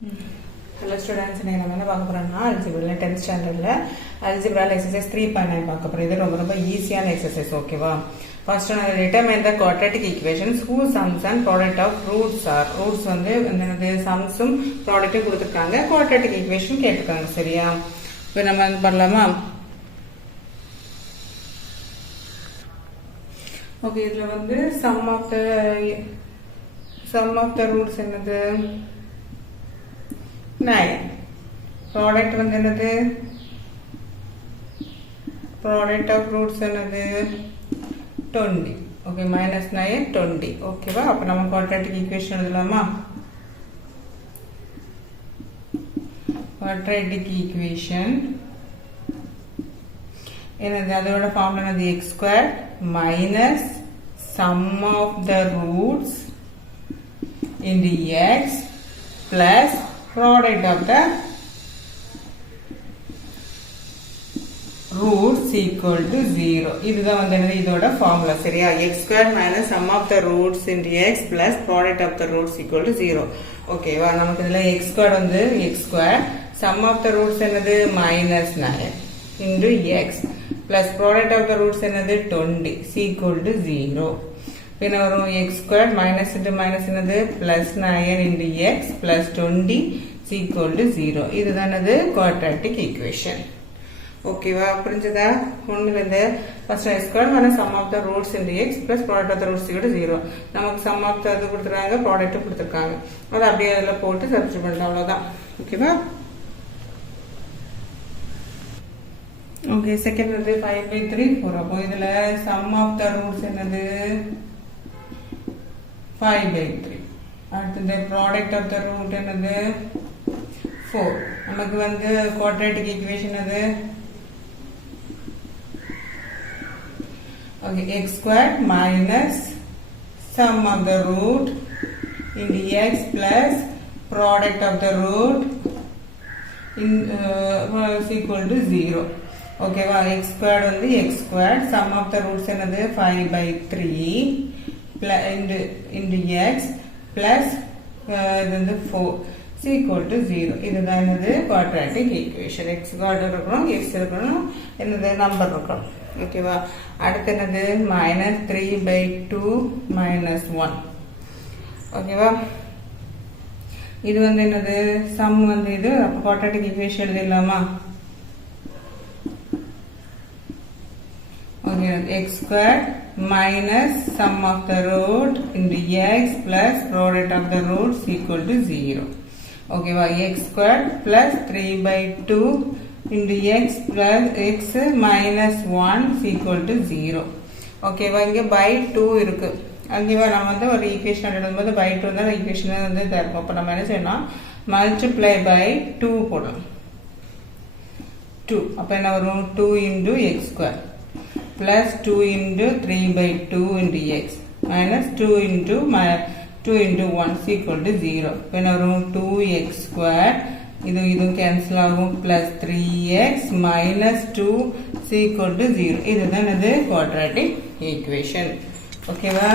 Hello students, நான் என்ன பார்க்க போறேன்னா அல்ஜிப்ரா 10th ஸ்டாண்டர்ட்ல அல்ஜிப்ரா எக்ஸர்சைஸ் 3.9 பார்க்க போறோம். இது ரொம்ப ஈஸியான எக்ஸர்சைஸ், ஓகேவா? ஃபர்ஸ்ட் நான் determine the quadratic equations whose sums and product of roots are. roots வந்து என்னது சம்ஸும் ப்ராடக்ட்டும் கொடுத்திருக்காங்க. quadratic equation கேட்டிருக்காங்க, சரியா? இப்போ நம்ம பண்ணலாமா? ஓகே, இதுல வந்து sum of the roots என்னது 9. Product வந்து என்னது? Product of roots என்னது 20. ஓகே, -9 20. ஓகேவா? அப்ப நம்ம quadratic equation எழுதலாமா? Quadratic equation என்னது? அதோட ஃபார்முலா என்னது? x² minus sum of the roots into x plus product of the roots equal to 0. இதுதான் வந்து என்னது? இதோட ஃபார்முலா, சரியா? x² minus sum of the roots into x plus product of the roots equal to 0. ஓகேவா? நமக்கு இதுல x² வந்து x², sum of the roots என்னது? -9 into x plus product of the roots என்னது? 20 equal to 0. பின்ன வரும் x² minus into minus என்னது? +9 into x plus 20 equal to 0. இதுதான் என்னது? quadratic equation. ஓகேவா? புரிஞ்சதா? ஒண்ணுல இருந்து first x² minus sum of the roots into x plus product of the roots equal to 0. நமக்கு sum of the இது கொடுத்துருக்காங்க, ப்ராடக்ட் கொடுத்துருக்காங்க. அதை அப்படியே அதில் போட்டு சப்ஸ்டிட்யூட் பண்ணலாம், அவ்வளோதான். ஓகேவா? ஓகே, செகண்ட் வந்து 5/3 4. அப்போ இதுல sum of the roots என்னது? 5/3. அடுத்தது ப்ராடக்ட் ஆஃப் த ரூட் என்னது? 4. நமக்கு வந்து குவாட்ராட்டிக் ஈக்குவேஷன் அது okay, x² minus sum of the root into x plus product of the root in is equal to 0. ஓகேவா? x² வந்து x², sum of the roots என்னது? 5/3 into x plus இது வந்து 4 equal to 0. இதுதான் என்னது? quadratic equation. x இருக்கணும், x இருக்கணும், என்னது? நம்பர் இருக்கணும். ஓகேவா? அடுத்து என்னது? -3/2 -1. ஓகேவா? இது வந்து என்னது? சம் வந்து இது. அப்போ quadratic equation எழுதிடலாமா? Okay, x² minus sum of the root into x plus product of the roots equal to 0. ஓகேவா? x² plus 3/2 into x plus x minus 1 equal to 0. ஓகேவா? இங்க by 2 இருக்கு. அங்கேவா நம்ம வந்து ஒரு ஈக்குவேஷன் எழுதும்போது by 2 தான் ஈக்குவேஷன் வந்து தரும். அப்போ நம்ம என்ன செய்யணும்? multiply by 2 போடணும். 2. அப்போ என்ன வரும்? 2 into x² plus 2 into 3/2 into x minus 2 into 1 equal to 0. when வரும் 2x² இது cancel ஆகும் plus 3x minus 2 equal to 0. இதுதான் இது quadratic equation. ஓகேவா?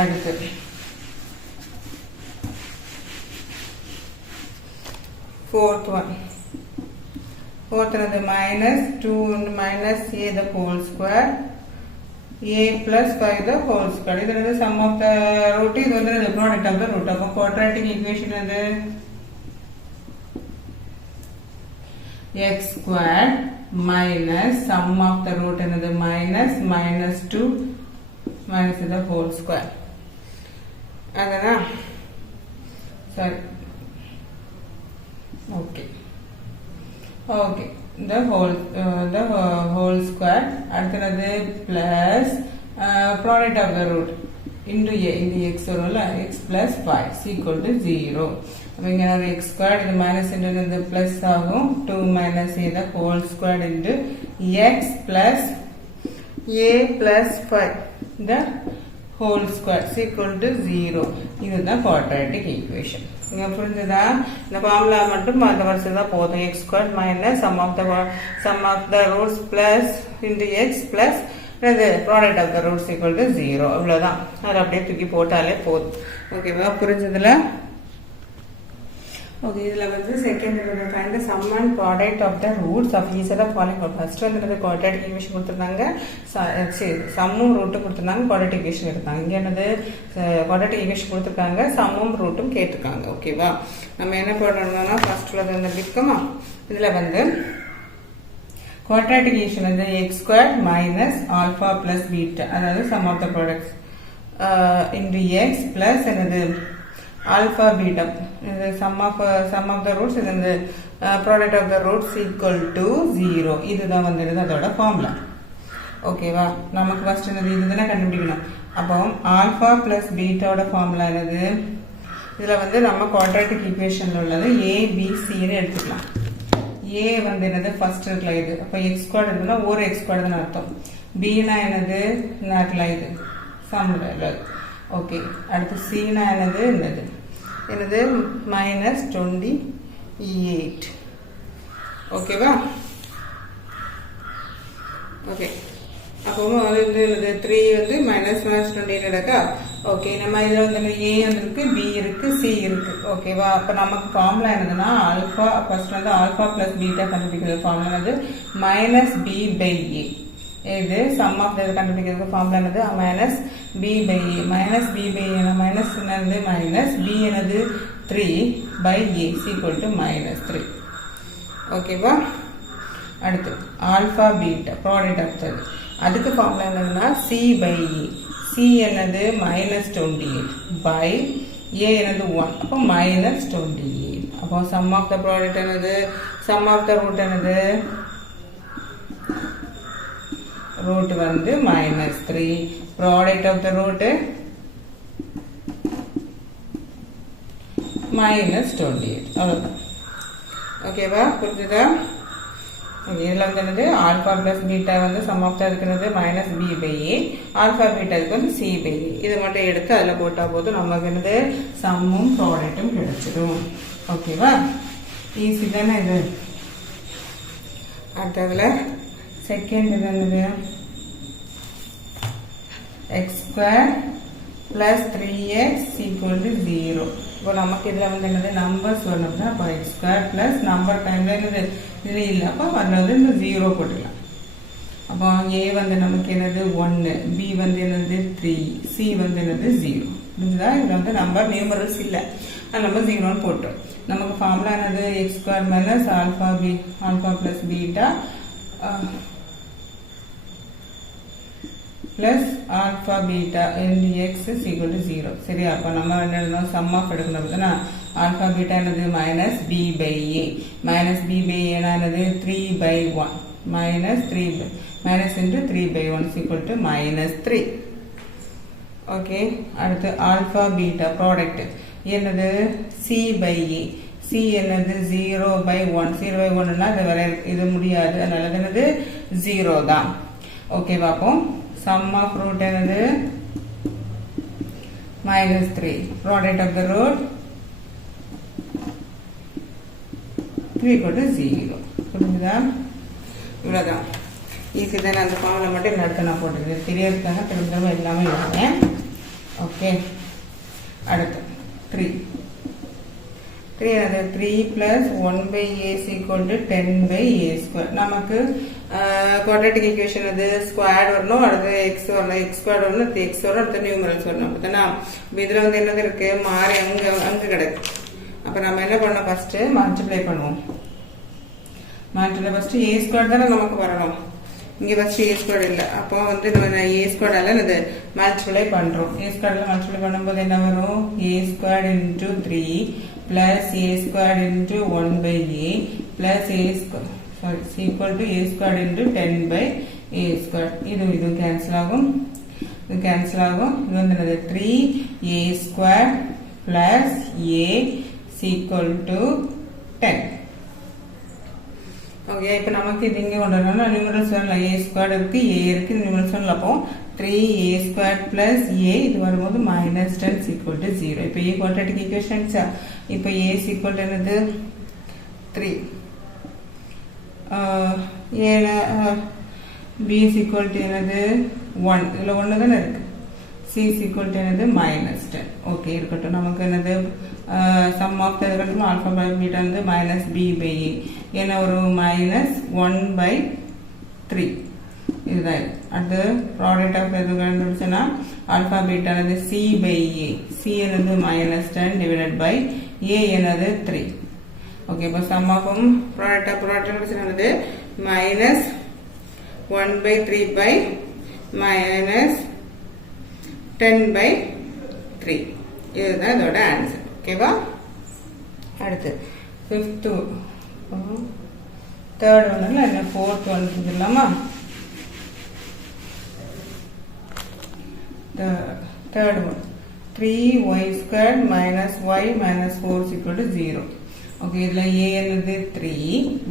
அடுத்து fourth one என்னது? -2 minus a the whole square a plus 5 the whole square. இது என்னது? sum of the root. இது வந்து the product of the root. அப்போ quadratic equation என்னது? x² minus sum of the root என்னது? -2 minus the whole square. அதுனா சரி, okay okay, the whole square. அடுத்தது plus product of the root into a into x வரும்ல, x plus 5 equal to 0. அப்ப இங்க ஒரு x² இது minus into the plus ஆகும். 2 minus a the whole square into x plus a plus 5 the whole square equal to 0. இதுதான் quadratic equation. இங்க புரிஞ்சதா? இந்த ஃபார்முலா மட்டும் அந்த வருஷம் தான் போதும். x² minus sum of the roots plus into x plus product of the roots equal to 0. அவ்வளவுதான். அதை அப்படியே தூக்கி போட்டாலே போதும். ஓகேவா? புரிஞ்சதுல? ஓகே இதில் வந்து second find the sum and product of the roots of each of the following. First வந்து குவாட்ராட்டிக் ஈக்குவேஷன் கொடுத்துருந்தாங்க, சம்மும் ரூட்டும் கொடுத்துருந்தாங்க, குவாட்ராட்டிக் ஈக்குவேஷன் எடுத்தாங்க. இங்கே என்னது குவாட்ராட்டிக் ஈக்குவேஷன் கொடுத்துருக்காங்க, சம்மும் ரூட்டும் கேட்டிருக்காங்க. ஓகேவா, நம்ம என்ன பண்ணணும்னா ஃபர்ஸ்ட் வந்து இருக்குமா, இதில் வந்து குவாட்ராட்டிக் ஈக்குவேஷன் வந்து x² minus alpha plus beta, அதாவது sum of the products into x plus என்னது alpha beta, sum of the roots is the product of the roots equal to 0. இதுதான் வந்து அதோட ஃபார்முலா. ஓகேவா, நமக்கு ஃபர்ஸ்ட் என்னது இதுதானே கண்டுபிடிக்கணும். அப்போ ஆல்ஃபா பிளஸ் பீட்டாவோட ஃபார்முலா என்னது, இதில் வந்து நம்ம குவாட்ராட்டிக் ஈக்குவேஷனில் உள்ளது ஏபிசின்னு எடுத்துக்கலாம். ஏ வந்து என்னது ஃபர்ஸ்ட் இருக்குல்ல இது, அப்போ x² இருக்குன்னா ஒரு x² தான் அர்த்தம். பின்னா என்னது நாட்ல இது சம்ல. ஓகே, அடுத்து சீனா என்னது என்னது -28. ஓகேவா, ஓகே அப்போ வந்து 3 வந்து -28 எடுக்கா. ஓகே, நம்ம இதில் வந்து ஏ இருக்கு, பி இருக்கு, சி இருக்கு. ஓகேவா, அப்போ நமக்கு ஃபார்முலா என்னதுன்னா ஆல்ஃபா, ஃபர்ஸ்ட் வந்து ஆல்ஃபா பிளஸ் பீட்டா கண்டுபிடிக்கிறது ஃபார்முலா வந்து -b/a. இது சம் ஆஃப் த கண்டுபிடிக்கிறதுக்கு ஃபார்முலா என்னது -b/a. -b/a மைனஸ் என்னது மைனஸ் b என்னது 3/a equal to -3. ஓகேவா, அடுத்து alpha beta product of that, அதுக்கு ஃபார்முலா என்னதுன்னா c/a. c என்னது -28 by a என்னது 1, அப்போ -28. அப்போ சம் ஆஃப் த ப்ராடக்ட் என்னது, சம் ஆஃப் த ரூட் என்னது root வந்து -3, product of the root -28. அவ்வளோதான். ஓகேவா, புரிஞ்சுதா? இதில் வந்து என்னது ஆல்ஃபா பிளஸ் பீட்டா வந்து சம் ஆஃப் த இருக்கிறது -b/a, ஆல்ஃபா பீட்டாவுக்கு வந்து c/a. இதை மட்டும் எடுத்து அதில் போட்டால் போதும், நமக்கு என்னது சம்மும் ப்ராடக்டும் கிடைச்சிடும். ஓகேவா, ஈஸி தானே இது. அடுத்ததுல செகண்ட் என்னது x² plus 3x equal to 0. இப்போ நமக்கு இதில் வந்து என்னது நம்பர்ஸ் வரணும் தான். அப்போ x² plus நம்பர் டைம்ல என்னது இது இல்லை, அப்போ அதில் வந்து இந்த 0 போட்டுக்கலாம். அப்போ a வந்து நமக்கு என்னது 1, b வந்து என்னது 3, c வந்து என்னது 0. புரிஞ்சுதா? இதில் வந்து நம்பர் நியூமரல்ஸ் இல்லை, அது நம்ம 0ன்னு போட்டோம். நமக்கு ஃபார்முலா என்னது x² minus alpha plus beta plus alpha beta into x is equal to 0. சரியா, அப்போ நம்ம என்ன சம் ஆஃப் எடுக்கணும். ஆல்ஃபா பீட்டா என்னது -b/a, -b/a என்னது 3/1, -3 3/1 is equal to -3. ஓகே, அடுத்து ஆல்ஃபா பீட்டா ப்ராடக்ட் என்னது c/a. c என்னது 0/1, 0/1னா இது வர இது முடியாது, அதனால என்னது 0 தான். ஓகே, பார்ப்போம். sum of root என்னது -3, product of the root 3 equal to 0. புரியுதா? இவ்வளோதான். ஈஸி தானே. அந்த ஃபார்முலா மட்டும் அடுத்து நான் போட்டுருக்கேன், தெரியாதுக்காக திரும்ப எல்லாமே எழுதுறேன். ஓகே, அடுத்து 3 அது 3 plus 1/a is equal to 10/a². நமக்கு குவாட்ராட்டிக் ஈக்குவேஷன் அது ஸ்கொயர் வரணும், அடுத்து x வரணும், x² வரணும், x வரணும், அடுத்து நியூமரல்ஸ் வரணும். அப்படித்தானா? இதில் வந்து என்னது இருக்கு, மாறி அங்கே கிடக்கு. அப்போ நம்ம என்ன பண்ணோம், ஃபர்ஸ்ட் மல்டிப்ளை பண்ணுவோம். மல்டிப்ளை ஃபர்ஸ்ட் a² தானே நமக்கு வரணும், இங்கே ஃபர்ஸ்ட் a² இல்லை. அப்போ வந்து நம்ம a² இது மல்டிப்ளை பண்ணுறோம். a² மல்டிப்ளை பண்ணும்போது என்ன வரும், a² into 3 plus a² into 1/a plus equal to a² into 10/a². இது கேன்சல் ஆகும், இது கேன்சல் ஆகும். இது வந்து என்னது 3a² plus a equal to 10. Okay, இப்போ நமக்கு இது இங்கே கொண்டு வரணும்னா நியூமரல்ஸ் வரல, a² இருக்கு, a இருக்கு, நியூமரல்ஸ் வரல. அப்போ 3a² plus a இது வரும்போது -10 equal to 0. இப்போ a குவாட்ராட்டிக் ஈக்குவேஷன்ஸ். இப்போ a equal to என்னது 3, b equal to என்னது 1, இதில் 1 தானே இருக்கு, c equal to என்னது -10. ஓகே, இருக்கட்டும். நமக்கு என்னது சம் ஆஃப் த கண்டுபிடிச்சோம் ஆல்ஃபா பை பீட்டா வந்து மைனஸ் பி பை ஏ ஏன்னா ஒரு மைனஸ் 1/3 இதுதான் இது. அடுத்து ப்ராடக்ட் ஆஃப் எது கண்டுபிடிச்சோன்னா ஆல்ஃபா பீட்டா வந்து சி பை ஏ சி என்னது -10 டிவைடட் பை ஏ என்னது 3. ஓகே இப்போ sum of product of product கண்டுபிடிச்சது மைனஸ் 1/3 பை மைனஸ் 10/3 இதுதான் இதோட ஆன்சர். ஓகேவா? அடுத்து ஃபிஃப்த்து தேர்ட் ஒன்றுல என்ன ஃபோர்த் ஒன் செஞ்சிடலாமா? Third one 3y² minus y minus 4 is equal to 0. Okay இதில் a என்னது 3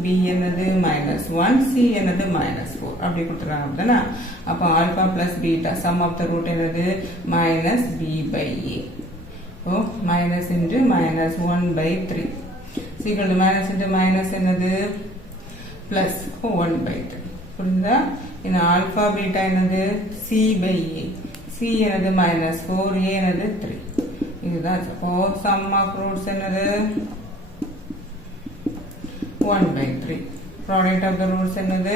b என்னது -1 c என்னது -4 அப்படி கொடுத்துருக்காங்க அப்படின்னா அப்போ alpha plus beta sum of the root என்னது மைனஸ் பி பை ஏ. ஓ மைனஸ் இன்ட்டு -1/3 சீக்கிரம் டு மைனஸ் இன்ட்டு மைனஸ் என்னது பிளஸ் 1/3 புரியுதா? இன்னும் ஆல்ஃபா பீட்டா என்னது சி பை ஏ சி என்னது -4 ஏ என்னது 3 இதுதான். அப்போ சம் ஆஃப் ரூட்ஸ் என்னது 1/3 ப்ராடக்ட் ஆஃப் த ரூட்ஸ் என்னது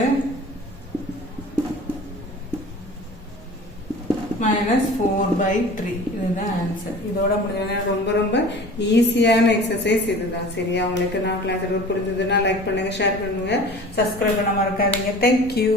-4/3 இதுதான் ஆன்சர். இதோட முடியல ரொம்ப ரொம்ப ஈஸியான எக்ஸசைஸ் இதுதான். சரியா? உங்களுக்கு நான் கிளாஸ் புரிஞ்சதுன்னா லைக் பண்ணுங்க, ஷேர் பண்ணுங்க, சப்ஸ்கிரைப் பண்ண மறக்காதீங்க. தேங்க்யூ.